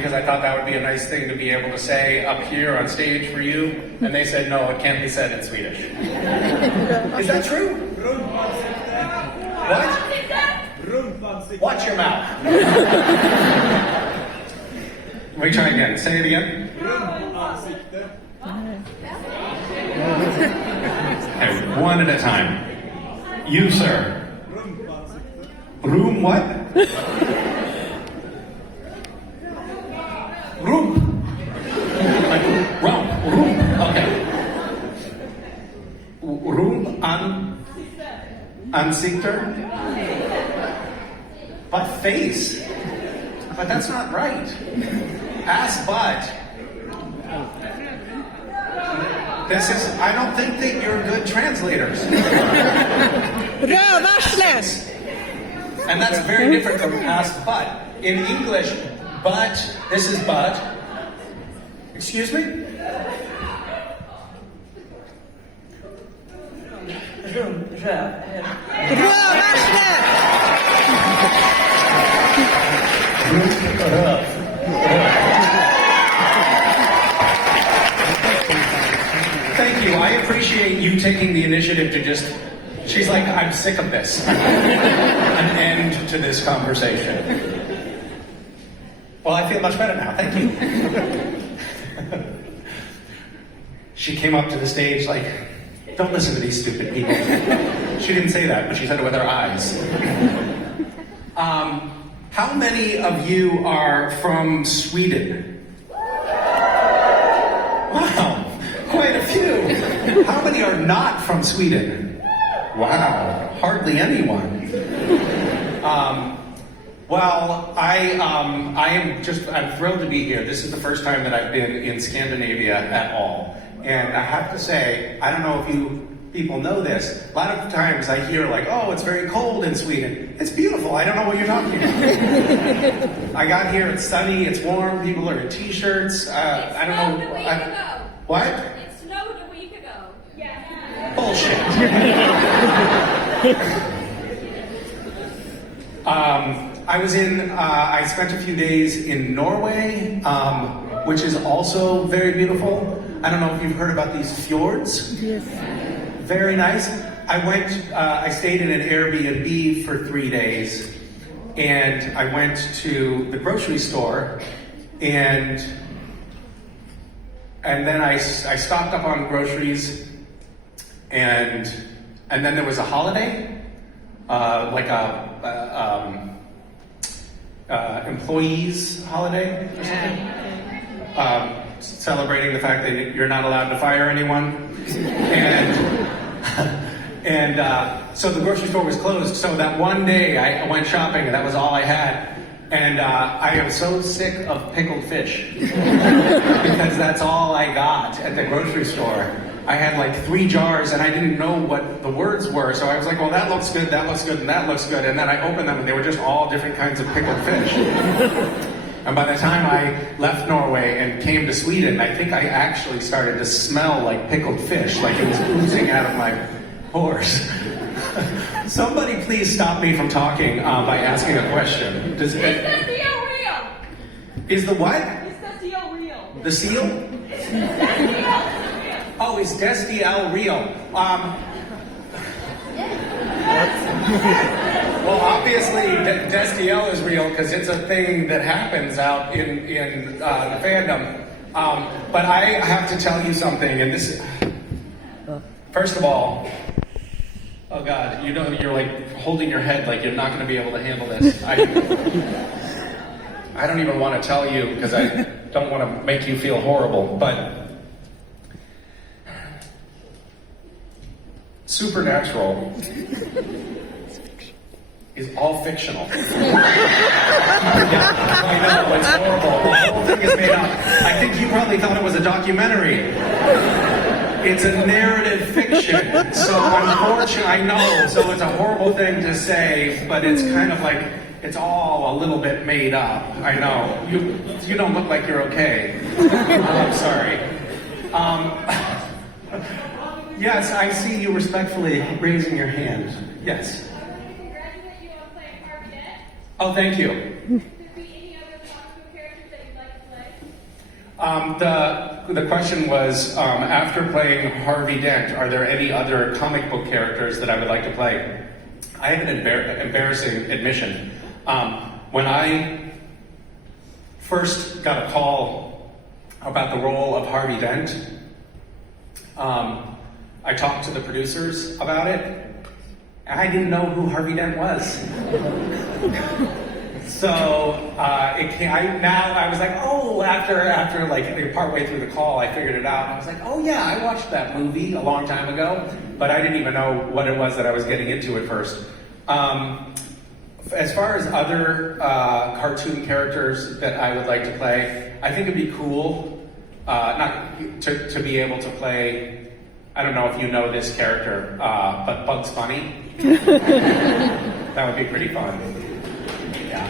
because I thought that would be a nice thing to be able to say up here on stage for you. And they said, no, it can't be said in Swedish. Is that true? What? Watch your mouth. Let me try again. Say it again. Okay, one at a time. You, sir. Room what? Room. Room. Okay. Room ansikter. But face. But that's not right. Ass butt. I don't think that you're good translators. Rövarslet! And that's very different from ass butt. In English, butt, this is butt. Excuse me? Thank you. I appreciate you taking the initiative to just... She's like, I'm sick of this. An end to this conversation. Well, I feel much better now. Thank you. She came up to the stage like, don't listen to these stupid people. She didn't say that, but she said it with her eyes. How many of you are from Sweden? Wow, quite a few. How many are not from Sweden? Wow, hardly anyone. Well, I'm thrilled to be here. This is the first time that I've been in Scandinavia at all. And I have to say, I don't know if you people know this, a lot of times I hear like, oh, it's very cold in Sweden. It's beautiful, I don't know what you're talking about. I got here, it's sunny, it's warm, people are in t-shirts, I don't know. A week ago. What? It snowed a week ago. Yeah. Bullshit. I spent a few days in Norway, which is also very beautiful. I don't know if you've heard about these fjords. Yes. Very nice. I stayed in an Airbnb for 3 days, and I went to the grocery store, and then I stocked up on groceries, and then there was a holiday, like employees holiday or something, celebrating the fact that you're not allowed to fire anyone, and so the grocery store was closed. So that one day I went shopping, and that was all I had. And I am so sick of pickled fish because that's all I got at the grocery store. I had like 3 jars, and I didn't know what the words were. So I was like, well, that looks good, and that looks good. And then I opened them, and they were just all different kinds of pickled fish. And by the time I left Norway and came to Sweden, I think I actually started to smell like pickled fish, like it was oozing out of my pores. Somebody please stop me from talking by asking a question. Is the seal real? Is the what? Is the seal real? The seal? Oh, is Destiel real? Well, obviously, Destiel is real because it's a thing that happens out in the fandom. But I have to tell you something, and this. First of all, oh God, you're like holding your head like you're not going to be able to handle this. I don't even want to tell you because I don't want to make you feel horrible, but. Supernatural is all fictional. Yeah, I know, it's horrible. The whole thing is made up. I think you probably thought it was a documentary. It's a narrative fiction. So unfortunately, I know, so it's a horrible thing to say, but it's kind of like, it's all a little bit made up. I know. You don't look like you're okay. I'm sorry. Yes, I see you respectfully raising your hand. Yes. I want to congratulate you on playing Harvey Dent. Oh, thank you. Could there be any other comic book characters that you'd like The question was, after playing Harvey Dent, are there any other comic book characters that I would like to play? I have an embarrassing admission. When I first got a call about the role of Harvey Dent, I talked to the producers about it, and I didn't know who Harvey Dent was. So now I was like, oh, after like partway through the call, I figured it out. And I was like, oh yeah, I watched that movie a long time ago, but I didn't even know what it was that I was getting into at first. As far as other cartoon characters that I would like to play, I think it'd be cool to be able to play. I don't know if you know this character, but Bugs Bunny. That would be pretty fun. Yeah.